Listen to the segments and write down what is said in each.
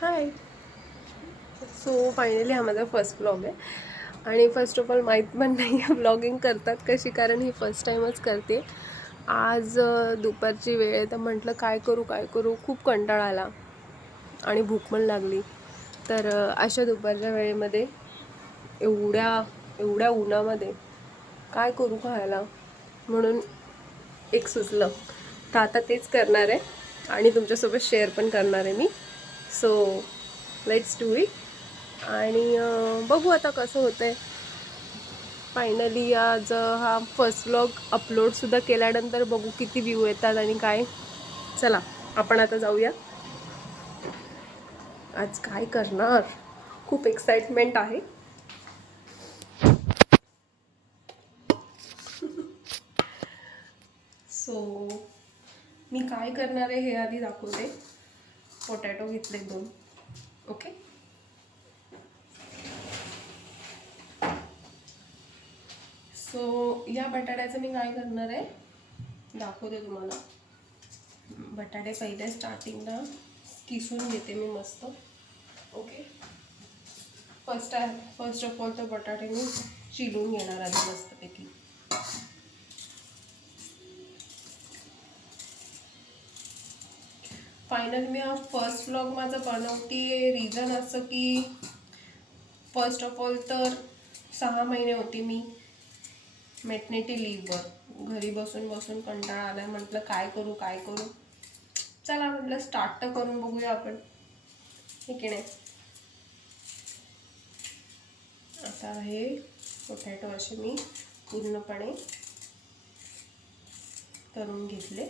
हाय so finally हा माझा first blog आहे. आणि फर्स्ट ऑफ ऑल माहीत पण नाही आहे ब्लॉगिंग करतात कशी? कारण ही फर्स्ट टाईमच करते. आज दुपारची वेळ आहे तर म्हटलं काय करू काय करू? खूप कंटाळा आला. आणि भूक पण लागली. तर अशा दुपारच्या वेळेमध्ये एवढ्या एवढ्या उन्हामध्ये काय करू खायला? म्हणून एक सुचलं. तर आता तेच करणार आहे. आणि तुमच्यासोबत शेअर पण करणार आहे मी. सो लेट्स डू इट आणि बघू आता कसं होतं आहे फायनली आज हा फर्स्ट व्लॉग अपलोडसुद्धा केल्यानंतर बघू किती व्ह्यू येतात आणि काय. चला आपण आता जाऊया. आज काय करणार? खूप एक्साइटमेंट आहे. सो मी काय करणार आहे हे आधी दाखवते. पोटॅटो घेतले दोन. ओके सो या बटाट्याचं मी काय करणार आहे? दाखवते तुम्हाला. बटाटे पहिले स्टार्टिंगला किसून घेते मी मस्त. Okay first first of all तर बटाटे मी चिरून घेणार आधी मस्तपैकी. फायनल मी हा फर्स्ट व्लॉग माझा बनवते. रिझन असं की फर्स्ट ऑफ ऑल तर सहा महिने होते मी मेटनेटी लीववर घरी बसून बसून कंटाळा आलाय. म्हटलं काय करू काय करू? चला म्हटलं स्टार्ट तर करून बघूया आपण. ठीक आहे नाही? आता हे पोटॅटो असे मी पूर्णपणे करून घेतले.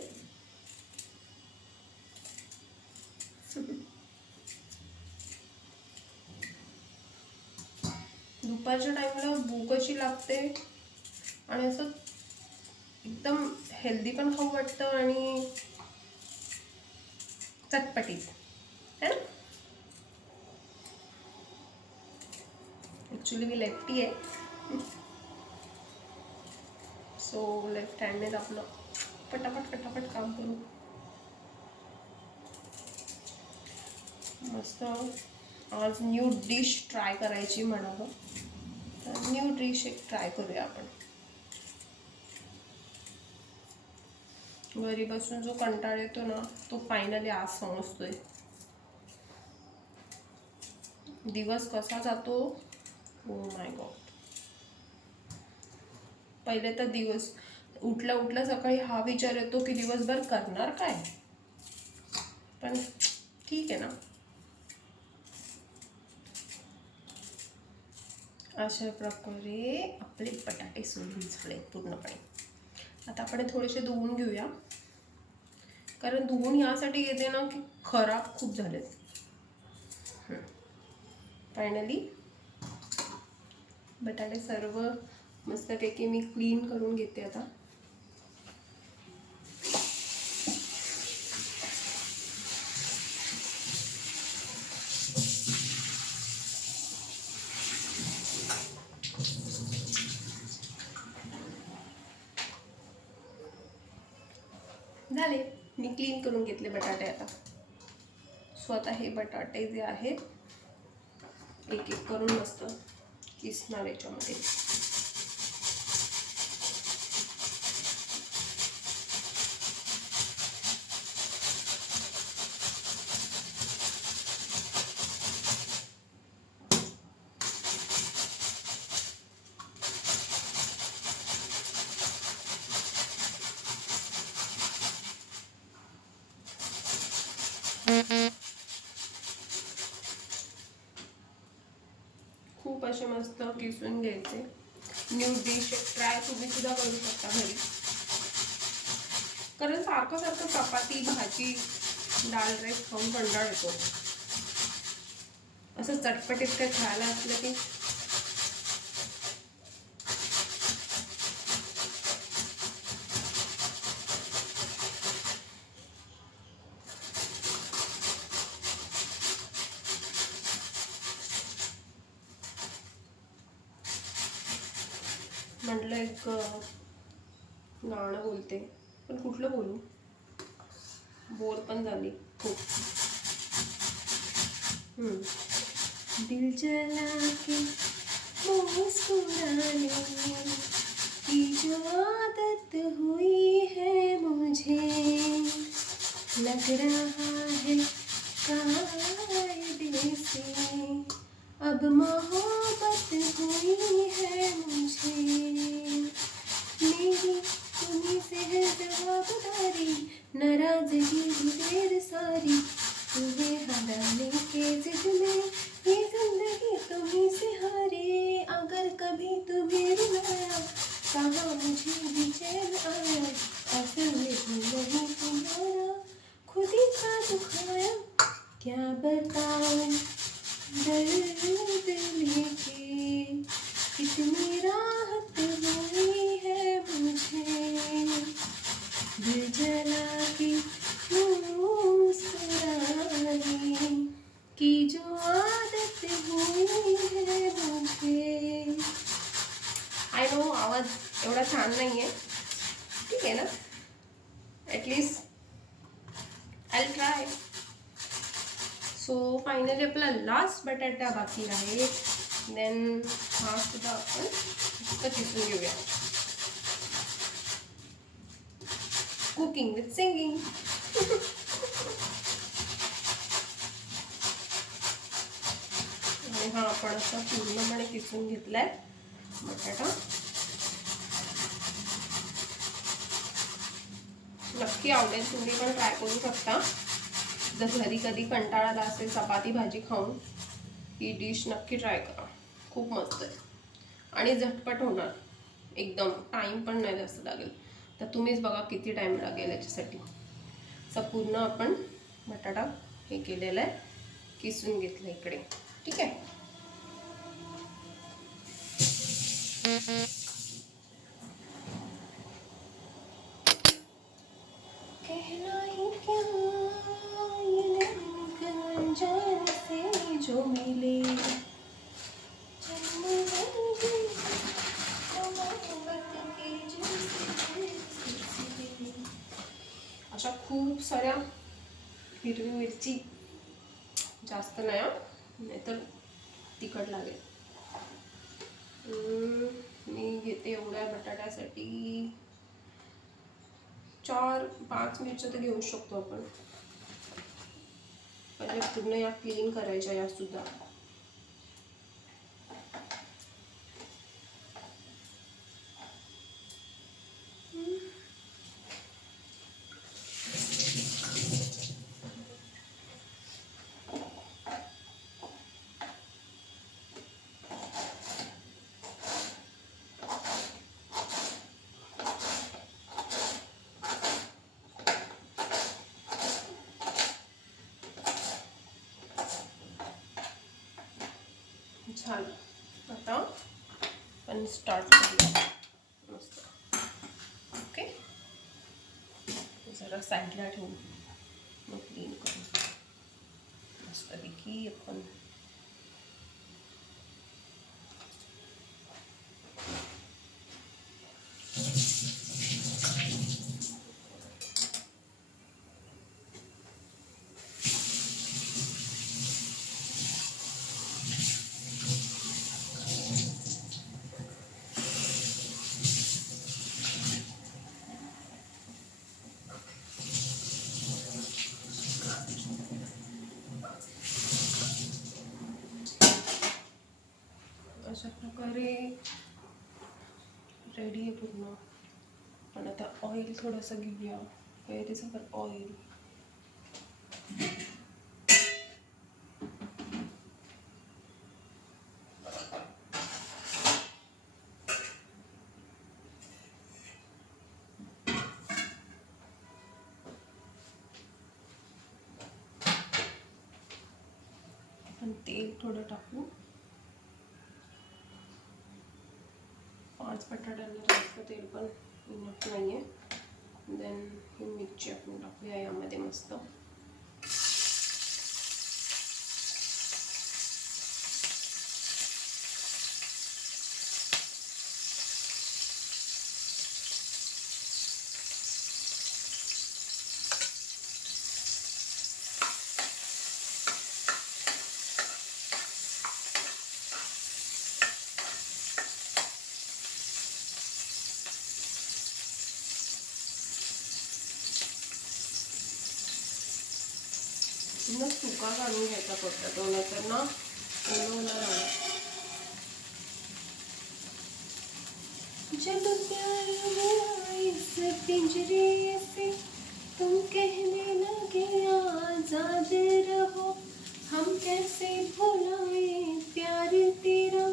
दुपारच्या टाईमला भूक अशी लागते. आणि असं एकदम हेल्दी पण खाऊ वाटतं आणि चटपटीत. है ना? ॲक्च्युली मी लेफ्टी आहे. सो लेफ्ट हँडनेच आपलं पटापट पटापट काम करू. मस्त आज न्यू डिश ट्राय करायची म्हणावं. तर न्यू डिश एक ट्राय करूया आपण. घरी बसून जो कंटाळ येतो ना तो फायनली आज समजतोय. दिवस कसा जातो? हो माय गॉड पहिले तर दिवस उठल्या उठल्या सकाळी हा विचार येतो की दिवसभर करणार काय? पण ठीक आहे ना. अशा प्रकारे आपले बटाटे सोलून झाले पूर्णपणे. आता आपण थोडेसे धुवून घेऊया. कारण धुवून यासाठी येते ना की खराब खूप झालेत. फायनली बटाटे सर्व मस्तपैकी मी क्लीन करून घेते आता झाले मी क्लीन करून घेतले बटाटे आता. स्वतः हे बटाटे जे आहेत एक एक करून मस्त किसणार याच्यामध्ये. खूप असे मस्त किसून घ्यायचे. न्यू डिश ट्राय तुम्ही सुद्धा करू शकता घरी. कारण सारखं सारखं चपाती भाजी डाळ राईस खाऊन कंटाळ येतो. असं चटपटीत काय खायला असलं की म्हटलं एक अं, गाणं बोलते. पण कुठलं बोलू? बोर पण झाली. हम्म. दिल जला के की जो आदत हुई है मुझे। लग रहा है दिल जला के है नो आवाज़ एवढा छान नाही आहे ठीक आहे ना? At least I try so finally आपला लास्ट बटाटा बाकी आहे देन हा सुद्धा आपण किसून घेऊया. कुकिंग विथ सिंगिंग आणि हा आपण असा पूर्णपणे किसून घेतलाय बटाटा. नक्की आवडेल तुम्ही पण ट्राय करू शकता. जर घरी कधी कंटाळा आला असेल चपाती भाजी खाऊन ही डिश नक्की ट्राय करा. खूप मस्त आहे. आणि झटपट होणार. एकदम टाईम पण नाही जास्त लागेल. तर तुम्हीच बघा किती टाईम लागेल याच्यासाठी. असं पूर्ण आपण बटाटा हे केलेला आहे. किसून घेतलं इकडे. ठीक आहे? साऱ्या हिरवी मिरची जास्त नाही नाहीतर तिखट लागेल. मी घेते एवढ्या बटाट्यासाठी. चार पाच मिरच्या तर घेऊ शकतो आपण. पहिले पूर्ण या क्लीन करायच्या या सुद्धा. छान आता आपण स्टार्ट करूया. मस्त. ओके जरा साईडला ठेवून मग क्लीन करू. मस्तपैकी आपण अशा प्रकारे रेडी आहे पूर्ण. पण आता ऑइल थोडंसं घेऊया. वेर इज अवर ऑइल आणि तेल थोडं टाकू पाच बटाट्यांना जास्त तेल पण इनफ नाही आहे देन ही मिरची आपण टाकूया यामध्ये मस्त. ना सुका काढून घ्यायचा पोटॅटो नंतर ना जब प्यार इस पिंजरे से तुम कहने लगे आज़ाद रहो हम कैसे भुलाए प्यार तेरा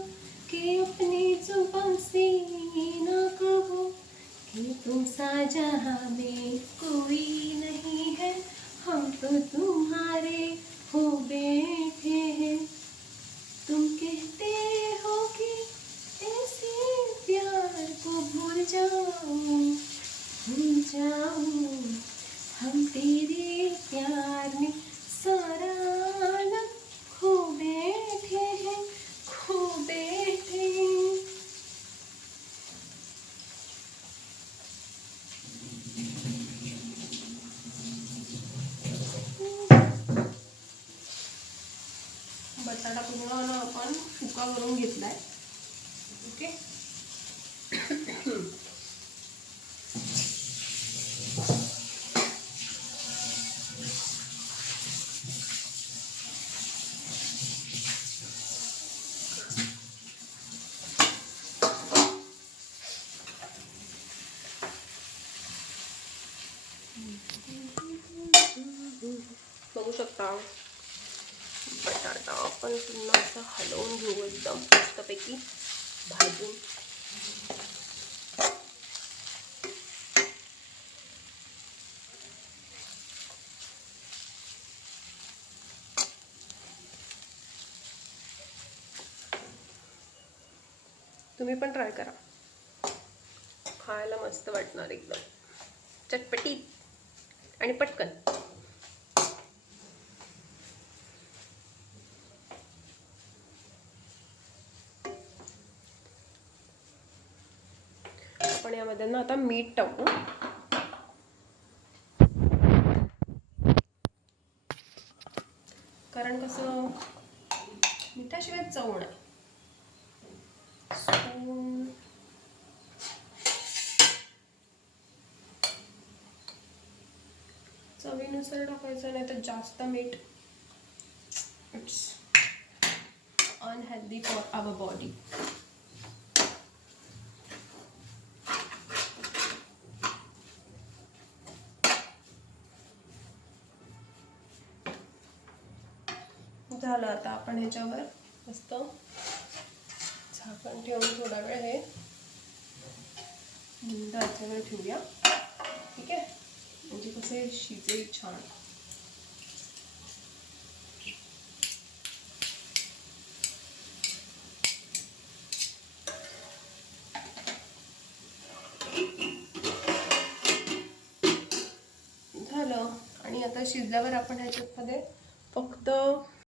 कि अपनी ज़ुबान से ना कहो कि तुम सा जहाँ में कोई नहीं है तो तुम्हारे हो बैठे हैं। तुम कहते हो कि ऐसे प्यार को भूल जाओ भूल जाओ हम तेरे प्यार में शकता. बटाटा आपण पुन्हा असं हलवून घेऊ एकदम मस्तपैकी भाजून. तुम्ही पण ट्राय करा. खायला मस्त वाटणार एकदम. चटपटीत आणि पटकन. आपण यामध्ये ना आता मीठ टाकू. कारण कसं मिठाशिवाय चव नाही. चवीनुसार टाकायचं नाही तर जास्त मीठ. It's unhealthy for our body आपण ह्याच्यावर मस्त झाकण ठेवून थोडा वेळ हे मंद ठेवूया. ठीक आहे? म्हणजे कसं शिजेल छान. झालं. आणि आता शिजल्यावर आपण ह्याच्यामध्ये फक्त